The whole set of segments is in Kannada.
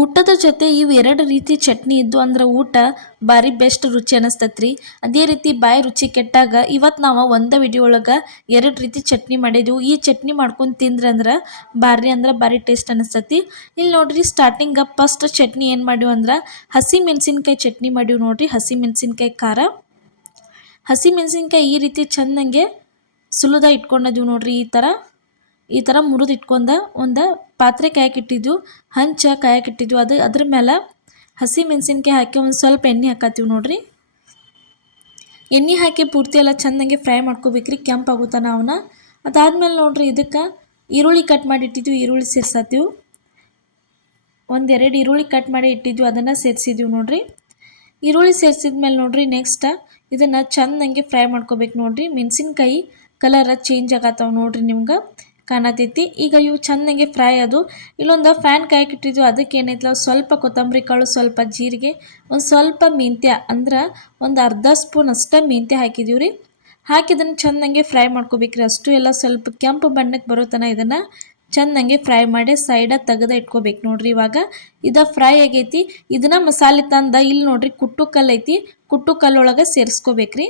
ಊಟದ ಜೊತೆ ಇವು ಎರಡು ರೀತಿ ಚಟ್ನಿ ಇದ್ದು ಅಂದ್ರೆ ಊಟ ಭಾರಿ ಬೆಸ್ಟ್ ರುಚಿ ಅನಿಸ್ತತ್ರಿ. ಅದೇ ರೀತಿ ಬಾಯಿ ರುಚಿ ಕೆಟ್ಟಾಗ ಇವತ್ತು ನಾವು ಒಂದು ವಿಡಿಯೋ ಒಳಗೆ ಎರಡು ರೀತಿ ಚಟ್ನಿ ಮಾಡಿದ್ವು. ಈ ಚಟ್ನಿ ಮಾಡ್ಕೊಂಡು ತಿಂದ್ರೆ ಅಂದ್ರೆ ಭಾರಿ ಟೇಸ್ಟ್ ಅನಿಸ್ತತಿ. ಇಲ್ಲಿ ನೋಡ್ರಿ ಸ್ಟಾರ್ಟಿಂಗ್ ಫಸ್ಟ್ ಚಟ್ನಿ ಏನು ಮಾಡಿವು ಅಂದ್ರೆ ಹಸಿ ಮೆಣಸಿನ್ಕಾಯಿ ಚಟ್ನಿ ಮಾಡಿವು ನೋಡ್ರಿ. ಹಸಿ ಮೆಣಸಿನ್ಕಾಯಿ ಖಾರ, ಹಸಿ ಮೆಣಸಿನ್ಕಾಯಿ ಈ ರೀತಿ ಚೆಂದಂಗೆ ಸುಲಿದ ಇಟ್ಕೊಂಡಿದ್ವಿ ನೋಡ್ರಿ. ಈ ಥರ ಮುರಿದು ಇಟ್ಕೊಂಡ ಒಂದು ಪಾತ್ರೆ ಕಾಯಕ್ಕಿಟ್ಟಿದ್ವು, ಹಂಚ ಕಾಯಕ್ಕಿಟ್ಟಿದ್ವು. ಅದ್ರ ಮೇಲೆ ಹಸಿ ಮೆಣಸಿನ್ಕಾಯಿ ಹಾಕಿ ಒಂದು ಸ್ವಲ್ಪ ಎಣ್ಣೆ ಹಾಕತ್ತೀವಿ ನೋಡ್ರಿ. ಎಣ್ಣೆ ಹಾಕಿ ಪೂರ್ತಿ ಎಲ್ಲ ಚೆಂದಂಗೆ ಫ್ರೈ ಮಾಡ್ಕೋಬೇಕ್ರಿ, ಕೆಂಪಾಗುತ್ತಾನ ಅವನ್ನ. ಅದಾದ್ಮೇಲೆ ನೋಡ್ರಿ ಇದಕ್ಕೆ ಈರುಳ್ಳಿ ಕಟ್ ಮಾಡಿ ಇಟ್ಟಿದ್ವಿ, ಈರುಳ್ಳಿ ಸೇರ್ಸತ್ತೀವಿ. ಒಂದೆರಡು ಈರುಳ್ಳಿ ಕಟ್ ಮಾಡಿ ಇಟ್ಟಿದ್ವಿ, ಅದನ್ನು ಸೇರಿಸಿದ್ವಿ ನೋಡ್ರಿ. ಈರುಳ್ಳಿ ಸೇರಿಸಿದ್ಮೇಲೆ ನೋಡ್ರಿ ನೆಕ್ಸ್ಟ್ ಇದನ್ನು ಚೆಂದಂಗೆ ಫ್ರೈ ಮಾಡ್ಕೋಬೇಕು ನೋಡ್ರಿ. ಮೆಣಸಿನ್ಕಾಯಿ ಕಲರ್ ಚೇಂಜ್ ಆಗತ್ತವ ನೋಡ್ರಿ, ನಿಮ್ಗೆ ಕಾಣತೈತಿ. ಈಗ ಇವು ಚೆಂದಂಗೆ ಫ್ರೈ ಅದು. ಇಲ್ಲೊಂದು ಫ್ಯಾನ್ ಕಾಯಕ್ಕಿಟ್ಟಿದ್ವಿ, ಅದಕ್ಕೆ ಏನೈತಲ್ಲ ಸ್ವಲ್ಪ ಕೊತ್ತಂಬರಿ ಕಾಳು, ಸ್ವಲ್ಪ ಜೀರಿಗೆ, ಒಂದು ಸ್ವಲ್ಪ ಮೆಂತ್ಯ ಅಂದ್ರೆ ಒಂದು ಅರ್ಧ ಸ್ಪೂನ್ ಅಷ್ಟೇ ಮೆಂತ್ಯ ಹಾಕಿದೀವಿ ರೀ. ಹಾಕಿದನ್ನು ಚೆಂದಂಗೆ ಫ್ರೈ ಮಾಡ್ಕೋಬೇಕ್ರಿ. ಅಷ್ಟು ಎಲ್ಲ ಸ್ವಲ್ಪ ಕೆಂಪು ಬಣ್ಣಕ್ಕೆ ಬರೋ ತನಕ ಇದನ್ನು ಚೆಂದಂಗೆ ಫ್ರೈ ಮಾಡಿ ಸೈಡಾಗಿ ತೆಗೆದು ಇಟ್ಕೋಬೇಕು ನೋಡ್ರಿ. ಇವಾಗ ಇದು ಫ್ರೈ ಆಗೈತಿ. ಇದನ್ನ ಮಸಾಲೆ ತಂದ ಇಲ್ಲಿ ನೋಡ್ರಿ ಕುಟ್ಟು ಕಲ್ಲು ಐತಿ, ಕುಟ್ಟು ಕಲ್ಲೊಳಗೆ ಸೇರಿಸ್ಕೋಬೇಕ್ರಿ.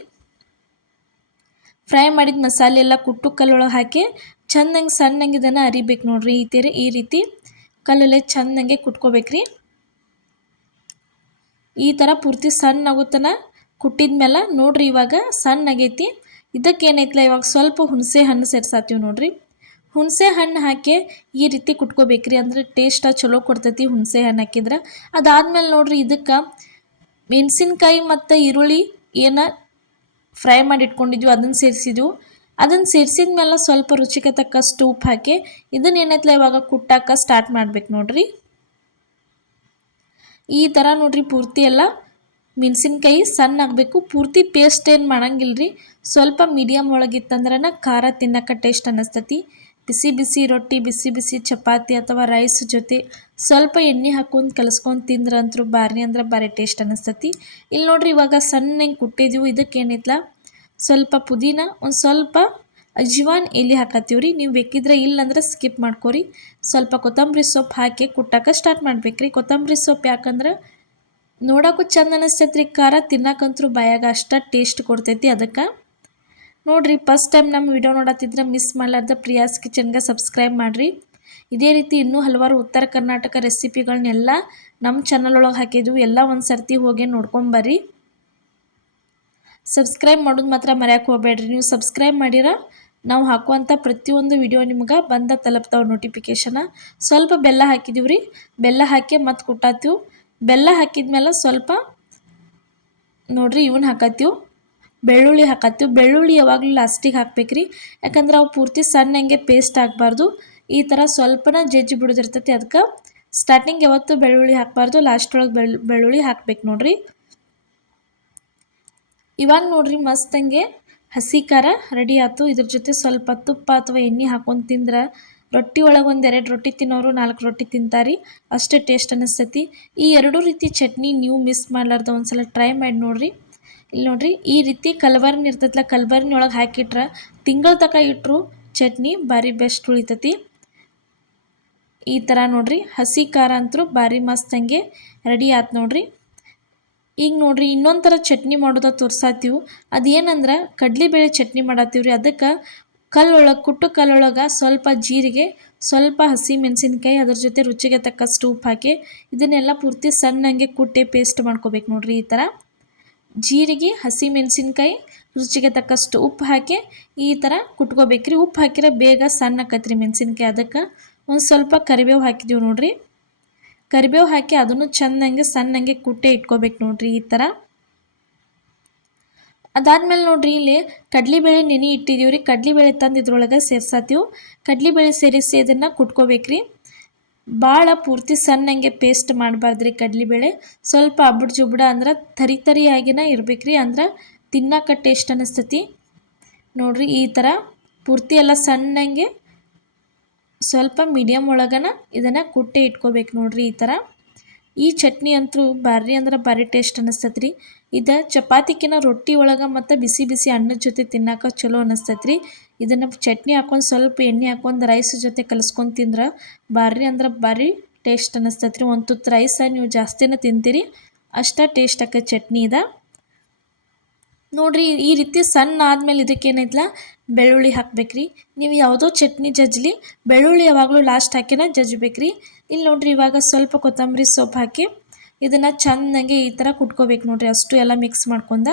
ಫ್ರೈ ಮಾಡಿದ ಮಸಾಲೆ ಎಲ್ಲ ಕುಟ್ಟು ಕಲ್ಲೊಳಗೆ ಹಾಕಿ ಚೆಂದಂಗೆ ಸಣ್ಣಂಗೆ ಇದನ್ನು ಅರಿಬೇಕು ನೋಡ್ರಿ. ಈ ರೀತಿ ಕಲ್ಲಲ್ಲೇ ಚೆಂದಂಗೆ ಕುಟ್ಕೋಬೇಕ್ರಿ. ಈ ಥರ ಪೂರ್ತಿ ಸಣ್ಣ ಆಗುತ್ತನ ಕುಟ್ಟಿದ್ಮೇಲೆ ನೋಡ್ರಿ ಇವಾಗ ಸಣ್ಣ ಆಗೈತಿ. ಇದಕ್ಕೆ ಏನೈತಲ್ಲ ಇವಾಗ ಸ್ವಲ್ಪ ಹುಣಸೆ ಹಣ್ಣು ಸೇರ್ಸಾತೀವಿ ನೋಡ್ರಿ. ಹುಣಸೆ ಹಣ್ಣು ಹಾಕಿ ಈ ರೀತಿ ಕುಟ್ಕೋಬೇಕ್ರಿ, ಅಂದರೆ ಟೇಸ್ಟ್ ಚಲೋ ಕೊಡ್ತೈತಿ ಹುಣಸೆ ಹಣ್ಣು ಹಾಕಿದ್ರೆ. ಅದಾದ್ಮೇಲೆ ನೋಡ್ರಿ ಇದಕ್ಕೆ ಮೆಣಸಿನ್ಕಾಯಿ ಮತ್ತು ಈರುಳ್ಳಿ ಏನು ಫ್ರೈ ಮಾಡಿ ಇಟ್ಕೊಂಡಿದ್ವಿ ಅದನ್ನು ಸೇರಿಸಿದ್ವು. ಅದನ್ನು ಸೇರಿಸಿದ ಮೇಲೆ ಸ್ವಲ್ಪ ರುಚಿಗೆ ತಕ್ಕಷ್ಟು ಉಪ್ಪು ಹಾಕಿ ಇದನ್ನ ಏನೈತಲ್ಲ ಇವಾಗ ಕುಟ್ಟಾಕ ಸ್ಟಾರ್ಟ್ ಮಾಡ್ಬೇಕು ನೋಡ್ರಿ. ಈ ಥರ ನೋಡ್ರಿ ಪೂರ್ತಿ ಎಲ್ಲ ಮೆಣಸಿನ್ಕಾಯಿ ಸಣ್ಣ ಆಗಬೇಕು, ಪೂರ್ತಿ ಪೇಸ್ಟ್ ಏನು ಮಾಡಂಗಿಲ್ರಿ. ಸ್ವಲ್ಪ ಮೀಡಿಯಮ್ ಒಳಗಿತ್ತಂದ್ರೆ ಖಾರ ತಿನ್ನೋಕೆ ಟೇಸ್ಟ್ ಅನ್ನಿಸ್ತತಿ. ಬಿಸಿ ಬಿಸಿ ರೊಟ್ಟಿ, ಬಿಸಿ ಬಿಸಿ ಚಪಾತಿ ಅಥವಾ ರೈಸ್ ಜೊತೆ ಸ್ವಲ್ಪ ಎಣ್ಣೆ ಹಾಕೊಂಡು ಕಲಸ್ಕೊಂಡು ತಿಂದ್ರೆ ಅಂತೂ ಭಾರಿ ಅಂದ್ರೆ ಭಾರಿ ಟೇಸ್ಟ್ ಅನ್ನಿಸ್ತತಿ. ಇಲ್ಲಿ ನೋಡ್ರಿ ಇವಾಗ ಸಣ್ಣಗೆ ಕುಟ್ಟಿದ್ದೀವಿ. ಇದಕ್ಕೆ ಏನೈತಲ್ಲ ಸ್ವಲ್ಪ ಪುದೀನ, ಒಂದು ಸ್ವಲ್ಪ ಅಜ್ವಾನ್ ಎಲೆ ಹಾಕತ್ತೀವ್ರಿ. ನೀವು ಬೇಕಿದ್ರೆ ಇಲ್ಲಂದ್ರೆ ಸ್ಕಿಪ್ ಮಾಡ್ಕೊರಿ. ಸ್ವಲ್ಪ ಕೊತ್ತಂಬರಿ ಸೊಪ್ಪು ಹಾಕಿ ಕುಟ್ಟಕ್ಕೆ ಸ್ಟಾರ್ಟ್ ಮಾಡ್ಬೇಕ್ರಿ. ಕೊತ್ತಂಬರಿ ಸೊಪ್ಪು ಯಾಕಂದ್ರೆ ನೋಡೋಕ್ಕೂ ಚಂದ ಅನಿಸ್ತೈತ್ರಿ, ಖಾರ ತಿನ್ನಕ್ಕಂತೂ ಬಾಯಾಗ ಅಷ್ಟು ಟೇಸ್ಟ್ ಕೊಡ್ತೈತಿ. ಅದಕ್ಕೆ ನೋಡ್ರಿ ಫಸ್ಟ್ ಟೈಮ್ ನಮ್ಮ ವಿಡಿಯೋ ನೋಡತ್ತಿದ್ರೆ ಮಿಸ್ ಮಾಡಲಾರ್ದ ಪ್ರಿಯಾಸ್ ಕಿಚನ್ಗೆ ಸಬ್ಸ್ಕ್ರೈಬ್ ಮಾಡಿರಿ. ಇದೇ ರೀತಿ ಇನ್ನೂ ಹಲವಾರು ಉತ್ತರ ಕರ್ನಾಟಕ ರೆಸಿಪಿಗಳನ್ನೆಲ್ಲ ನಮ್ಮ ಚಾನಲ್ ಒಳಗೆ ಹಾಕಿದ್ವಿ, ಎಲ್ಲ ಒಂದು ಸರ್ತಿ ಹೋಗಿ ನೋಡ್ಕೊಂಬರ್ರಿ. ಸಬ್ಸ್ಕ್ರೈಬ್ ಮಾಡೋದು ಮಾತ್ರ ಮರೆಯೋಕೆ ಹೋಗಬೇಡ್ರಿ. ನೀವು ಸಬ್ಸ್ಕ್ರೈಬ್ ಮಾಡಿರ ನಾವು ಹಾಕುವಂಥ ಪ್ರತಿಯೊಂದು ವಿಡಿಯೋ ನಿಮ್ಗೆ ತಲುಪ್ತಾವೆ ನೋಟಿಫಿಕೇಷನ. ಸ್ವಲ್ಪ ಬೆಲ್ಲ ಹಾಕಿದೀವಿ ರೀ, ಬೆಲ್ಲ ಹಾಕಿ ಮತ್ತು ಕುಟ್ಟಾತೀವಿ. ಬೆಲ್ಲ ಹಾಕಿದ್ಮೇಲೆ ಸ್ವಲ್ಪ ನೋಡ್ರಿ ಇವನ್ನ ಹಾಕತ್ತೀವಿ, ಬೆಳ್ಳುಳ್ಳಿ ಹಾಕತ್ತೀವಿ. ಬೆಳ್ಳುಳ್ಳಿ ಯಾವಾಗಲೂ ಲಾಸ್ಟಿಗೆ ಹಾಕ್ಬೇಕ್ರಿ, ಯಾಕಂದ್ರೆ ಅವು ಪೂರ್ತಿ ಸಣ್ಣಂಗೆ ಪೇಸ್ಟ್ ಆಗಬಾರ್ದು. ಈ ಥರ ಸ್ವಲ್ಪನ ಜಜ್ಜಿ ಬಿಡೋದಿರ್ತೈತಿ. ಅದಕ್ಕೆ ಸ್ಟಾರ್ಟಿಂಗ್ ಯಾವತ್ತು ಬೆಳ್ಳುಳ್ಳಿ ಹಾಕಬಾರ್ದು, ಲಾಸ್ಟ್ ಒಳಗೆ ಬೆಳ್ಳುಳ್ಳಿ ಹಾಕ್ಬೇಕು ನೋಡ್ರಿ. ಇವಾಗ ನೋಡ್ರಿ ಮಸ್ತಂಗೆ ಹಸಿ ಖಾರ ರೆಡಿ ಆಯ್ತು. ಇದ್ರ ಜೊತೆ ಸ್ವಲ್ಪ ತುಪ್ಪ ಅಥವಾ ಎಣ್ಣೆ ಹಾಕೊಂಡು ತಿಂದ್ರೆ ರೊಟ್ಟಿ ಒಳಗೆ ಒಂದೆರಡು ರೊಟ್ಟಿ ತಿನ್ನೋರು 4 ರೊಟ್ಟಿ ತಿಂತಾರೆ, ಅಷ್ಟೇ ಟೇಸ್ಟ್ ಅನ್ನಿಸ್ತೈತಿ. ಈ ಎರಡೂ ರೀತಿ ಚಟ್ನಿ ನೀವು ಮಿಸ್ ಮಾಡಲಾರ್ದ ಒಂದ್ಸಲ ಟ್ರೈ ಮಾಡಿ ನೋಡ್ರಿ. ಇಲ್ಲಿ ನೋಡ್ರಿ ಈ ರೀತಿ ಕಲ್ಬರ್ನಿ ಇರ್ತೈತಲ್ಲ, ಕಲ್ಬರ್ನಿ ಒಳಗೆ ಹಾಕಿಟ್ರೆ ತಿಂಗಳ ತನಕ ಇಟ್ಟರು ಚಟ್ನಿ ಭಾರಿ ಬೆಸ್ಟ್ ಉಳಿತೈತಿ. ಈ ಥರ ನೋಡ್ರಿ ಹಸಿ ಖಾರ ಅಂತೂ ಭಾರಿ ಮಸ್ತಂಗೆ ರೆಡಿ ಆಯ್ತು ನೋಡ್ರಿ. ಈಗ ನೋಡ್ರಿ ಇನ್ನೊಂದು ಥರ ಚಟ್ನಿ ಮಾಡೋದ ತೋರ್ಸಾತೀವಿ. ಅದೇನಂದ್ರೆ ಕಡ್ಲಿಬೇಳೆ ಚಟ್ನಿ ಮಾಡತ್ತೀವಿ ರೀ. ಅದಕ್ಕೆ ಕುಟ್ಟು ಕಲ್ಲೊಳಗೆ ಸ್ವಲ್ಪ ಜೀರಿಗೆ, ಸ್ವಲ್ಪ ಹಸಿ ಮೆಣಸಿನ್ಕಾಯಿ, ಅದ್ರ ಜೊತೆ ರುಚಿಗೆ ತಕ್ಕಷ್ಟು ಉಪ್ಪು ಹಾಕಿ ಇದನ್ನೆಲ್ಲ ಪೂರ್ತಿ ಸಣ್ಣಂಗೆ ಕುಟ್ಟಿ ಪೇಸ್ಟ್ ಮಾಡ್ಕೋಬೇಕು ನೋಡ್ರಿ. ಈ ಥರ ಜೀರಿಗೆ, ಹಸಿ ಮೆಣಸಿನ್ಕಾಯಿ, ರುಚಿಗೆ ತಕ್ಕಷ್ಟು ಉಪ್ಪು ಹಾಕಿ ಈ ಥರ ಕುಟ್ಕೋಬೇಕ್ರಿ. ಉಪ್ಪು ಹಾಕಿದ್ರೆ ಬೇಗ ಸಣ್ಣ ಆಕತ್ರಿ ಮೆಣಸಿನ್ಕಾಯಿ. ಅದಕ್ಕೆ ಒಂದು ಸ್ವಲ್ಪ ಕರಿಬೇವು ಹಾಕಿದ್ದೀವಿ ನೋಡ್ರಿ. ಕರಿಬೇವು ಹಾಕಿ ಅದನ್ನು ಚೆಂದಂಗೆ ಸಣ್ಣಂಗೆ ಕುಟ್ಟೆ ಇಟ್ಕೋಬೇಕು ನೋಡ್ರಿ. ಈ ಥರ ಅದಾದ್ಮೇಲೆ ನೋಡ್ರಿ ಇಲ್ಲಿ ಕಡ್ಲಿಬೇಳೆ ನೆನೆ ಇಟ್ಟಿದ್ದೀವಿ ರೀ. ಕಡ್ಲಿಬೇಳೆ ತಂದು ಇದ್ರೊಳಗೆ ಸೇರ್ಸಾತೀವಿ. ಕಡ್ಲಿಬೇಳೆ ಸೇರಿಸಿ ಅದನ್ನು ಕುಟ್ಕೋಬೇಕ್ರಿ. ಭಾಳ ಪೂರ್ತಿ ಸಣ್ಣಂಗೆ ಪೇಸ್ಟ್ ಮಾಡಬಾರ್ದ್ರಿ ಕಡ್ಲಿಬೇಳೆ. ಸ್ವಲ್ಪ ಅಬ್ಬಡ ಜುಬ್ಬಡ ಅಂದ್ರೆ ತರಿಯಾಗಿನ ಇರ್ಬೇಕ್ರಿ, ಅಂದ್ರೆ ತಿನ್ನೋಕೆ ಟೇಸ್ಟ್ ಅನ್ನಿಸ್ತತಿ ನೋಡ್ರಿ. ಈ ಥರ ಪೂರ್ತಿ ಎಲ್ಲ ಸಣ್ಣಂಗೆ ಸ್ವಲ್ಪ ಮೀಡಿಯಮ್ ಒಳಗನ ಇದನ್ನು ಕುಟ್ಟೆ ಇಟ್ಕೋಬೇಕು ನೋಡ್ರಿ. ಈ ಥರ ಈ ಚಟ್ನಿ ಅಂತೂ ಭಾರಿ ಅಂದ್ರೆ ಭಾರಿ ಟೇಸ್ಟ್ ಅನ್ನಿಸ್ತೈತೆ ರೀ. ಇದು ಚಪಾತಿಕಿನ ರೊಟ್ಟಿ ಒಳಗೆ ಮತ್ತು ಬಿಸಿ ಬಿಸಿ ಅನ್ನದ ಜೊತೆ ತಿನ್ನೋಕೆ ಚಲೋ ಅನ್ನಿಸ್ತೈತೆ ರೀ. ಇದನ್ನು ಚಟ್ನಿ ಹಾಕ್ಕೊಂಡು ಸ್ವಲ್ಪ ಎಣ್ಣೆ ಹಾಕ್ಕೊಂಡು ರೈಸ್ ಜೊತೆ ಕಲಿಸ್ಕೊಂಡು ತಿಂದ್ರೆ ಭಾರಿ ಅಂದ್ರೆ ಭಾರಿ ಟೇಸ್ಟ್ ಅನ್ನಿಸ್ತೈತೆ ರೀ. ಒಂದು ತುತ್ತು ರೈಸ ನೀವು ಜಾಸ್ತಿನೇ ತಿಂತೀರಿ ಅಷ್ಟೇ ಟೇಸ್ಟ್ ಆಕೈತೆ ಚಟ್ನಿ ಇದೆ ನೋಡಿರಿ. ಈ ರೀತಿ ಸಣ್ಣ ಆದಮೇಲೆ ಇದಕ್ಕೆ ಏನೈತಲ್ಲ ಬೆಳ್ಳುಳ್ಳಿ ಹಾಕ್ಬೇಕ್ರಿ. ನೀವು ಯಾವುದೋ ಚಟ್ನಿ ಜಜ್ಲಿ ಬೆಳ್ಳುಳ್ಳಿ ಯಾವಾಗಲೂ ಲಾಸ್ಟ್ ಹಾಕಿನ ಜಜ್ಬೇಕ್ರಿ. ಇಲ್ಲಿ ನೋಡಿರಿ ಇವಾಗ ಸ್ವಲ್ಪ ಕೊತ್ತಂಬರಿ ಸೊಪ್ಪು ಹಾಕಿ ಇದನ್ನು ಚೆನ್ನಾಗಿ ಈ ಥರ ಕುಟ್ಕೋಬೇಕು ನೋಡಿರಿ. ಅಷ್ಟು ಎಲ್ಲ ಮಿಕ್ಸ್ ಮಾಡ್ಕೊಂಡ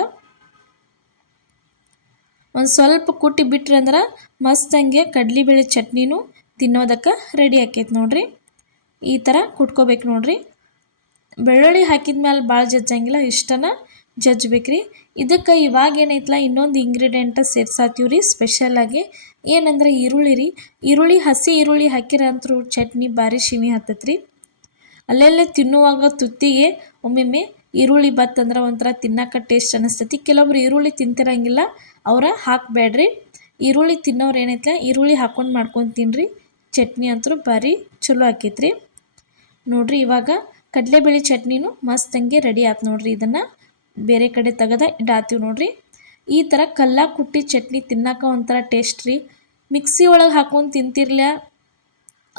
ಒಂದು ಸ್ವಲ್ಪ ಕುಟ್ಟಿ ಬಿಟ್ರಿ ಅಂದ್ರೆ ಮಸ್ತಂಗೆ ಕಡ್ಲಿಬೇಳೆ ಚಟ್ನಿನೂ ತಿನ್ನೋದಕ್ಕೆ ರೆಡಿ ಆಕೈತೆ ನೋಡಿರಿ. ಈ ಥರ ಕುಟ್ಕೋಬೇಕು ನೋಡಿರಿ. ಬೆಳ್ಳುಳ್ಳಿ ಹಾಕಿದ ಮೇಲೆ ಭಾಳ ಜಜ್ಜಂಗಿಲ್ಲ, ಇಷ್ಟನ ಜಜ್ಬೇಕ್ರಿ. ಇದಕ್ಕೆ ಇವಾಗ ಏನೈತಲ್ಲ ಇನ್ನೊಂದು ಇಂಗ್ರೀಡಿಯೆಂಟ್ ಸೇರ್ಸಾತೀವಿ ರೀ ಸ್ಪೆಷಲಾಗಿ. ಏನಂದ್ರೆ ಈರುಳ್ಳಿ ರೀ. ಹಸಿ ಈರುಳ್ಳಿ ಹಾಕಿರಂತರೂ ಚಟ್ನಿ ಭಾರಿ ಶಿಮಿ ಹತ್ತೈತೆ ರೀ. ಅಲ್ಲೆಲ್ಲೇ ತಿನ್ನುವಾಗ ತುತ್ತಿಗೆ ಒಮ್ಮೊಮ್ಮೆ ಈರುಳ್ಳಿ ಬತ್ತಂದ್ರೆ ಒಂಥರ ತಿನ್ನೋಕೆ ಟೇಸ್ಟ್ ಅನ್ನಿಸ್ತೈತಿ. ಕೆಲವೊಬ್ರು ಈರುಳ್ಳಿ ತಿಂತಿರಂಗಿಲ್ಲ, ಅವರ ಹಾಕಬೇಡ್ರಿ. ಈರುಳ್ಳಿ ತಿನ್ನೋರು ಏನೈತೆ ಈರುಳ್ಳಿ ಹಾಕ್ಕೊಂಡು ಮಾಡ್ಕೊಂಡು ತಿನ್ನಿರಿ. ಚಟ್ನಿ ಅಂತೂ ಭಾರಿ ಚಲೋ ಆಕೈತ್ರಿ ನೋಡಿರಿ. ಇವಾಗ ಕಡಲೆಬೇಳೆ ಚಟ್ನಿನೂ ಮಸ್ತಂಗೆ ರೆಡಿ ಆಯ್ತು ನೋಡಿರಿ. ಇದನ್ನು ಬೇರೆ ಕಡೆ ತೆಗೆದ ಇಡಾತೀವಿ ನೋಡಿರಿ. ಈ ಥರ ಕಲ್ಲಾಗ ಕುಟ್ಟಿ ಚಟ್ನಿ ತಿನ್ನೋಕೆ ಒಂಥರ ಟೇಸ್ಟ್ ರೀ. ಮಿಕ್ಸಿ ಒಳಗೆ ಹಾಕೊಂಡು ತಿಂತಿರ್ಲ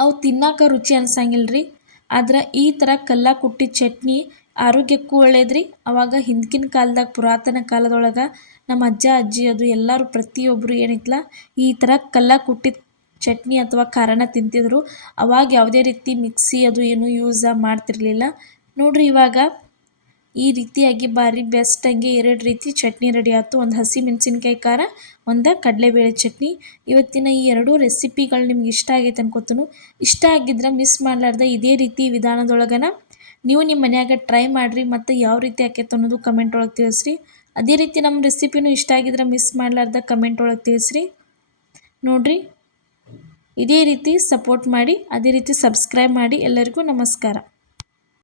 ಅವು ತಿನ್ನೋಕೆ ರುಚಿ ಅನ್ಸಂಗಿಲ್ಲ ರೀ. ಆದ್ರೆ ಈ ಥರ ಕಲ್ಲಾಗ ಕುಟ್ಟಿ ಚಟ್ನಿ ಆರೋಗ್ಯಕ್ಕೂ ಒಳ್ಳೇದ್ರಿ. ಅವಾಗ ಹಿಂದಿನ ಕಾಲದಾಗ ಪುರಾತನ ಕಾಲದೊಳಗೆ ನಮ್ಮ ಅಜ್ಜ ಅಜ್ಜಿ ಅದು ಎಲ್ಲರೂ ಪ್ರತಿಯೊಬ್ಬರು ಏನೈತಲ್ಲ ಈ ಥರ ಕಲ್ಲಾಗ ಕುಟ್ಟಿದ ಚಟ್ನಿ ಅಥವಾ ಖಾರನ ತಿಂತಿದ್ರು. ಅವಾಗ ಯಾವುದೇ ರೀತಿ ಮಿಕ್ಸಿ ಅದು ಏನೂ ಯೂಸ ಮಾಡ್ತಿರ್ಲಿಲ್ಲ ನೋಡಿರಿ. ಇವಾಗ ಈ ರೀತಿಯಾಗಿ ಭಾರಿ ಬೆಸ್ಟಂಗೆ 2 ರೀತಿ ಚಟ್ನಿ ರೆಡಿ ಆಯ್ತು. ಒಂದು ಹಸಿ ಮೆಣಸಿನ್ಕಾಯಿ ಖಾರ, ಒಂದು ಕಡಲೆಬೇಳೆ ಚಟ್ನಿ. ಇವತ್ತಿನ ಈ 2 ರೆಸಿಪಿಗಳು ನಿಮ್ಗೆ ಇಷ್ಟ ಆಗೈತೆ ಅನ್ಕೋತನು. ಇಷ್ಟ ಆಗಿದ್ರೆ ಮಿಸ್ ಮಾಡಲಾರ್ದೆ ಇದೇ ರೀತಿ ವಿಧಾನದೊಳಗನ ನೀವು ನಿಮ್ಮ ಮನ್ಯಾಗ ಟ್ರೈ ಮಾಡಿರಿ ಮತ್ತು ಯಾವ ರೀತಿ ಆಕೈತೆ ಅನ್ನೋದು ಕಮೆಂಟ್ ಒಳಗೆ ತಿಳಿಸ್ರಿ. ಅದೇ ರೀತಿ ನಮ್ಮ ರೆಸಿಪಿನೂ ಇಷ್ಟ ಆಗಿದ್ರೆ ಮಿಸ್ ಮಾಡಲಾರ್ದೆ ಕಮೆಂಟ್ ಒಳಗೆ ತಿಳಿಸ್ರಿ ನೋಡಿರಿ. ಇದೇ ರೀತಿ ಸಪೋರ್ಟ್ ಮಾಡಿ, ಅದೇ ರೀತಿ ಸಬ್ಸ್ಕ್ರೈಬ್ ಮಾಡಿ. ಎಲ್ಲರಿಗೂ ನಮಸ್ಕಾರ.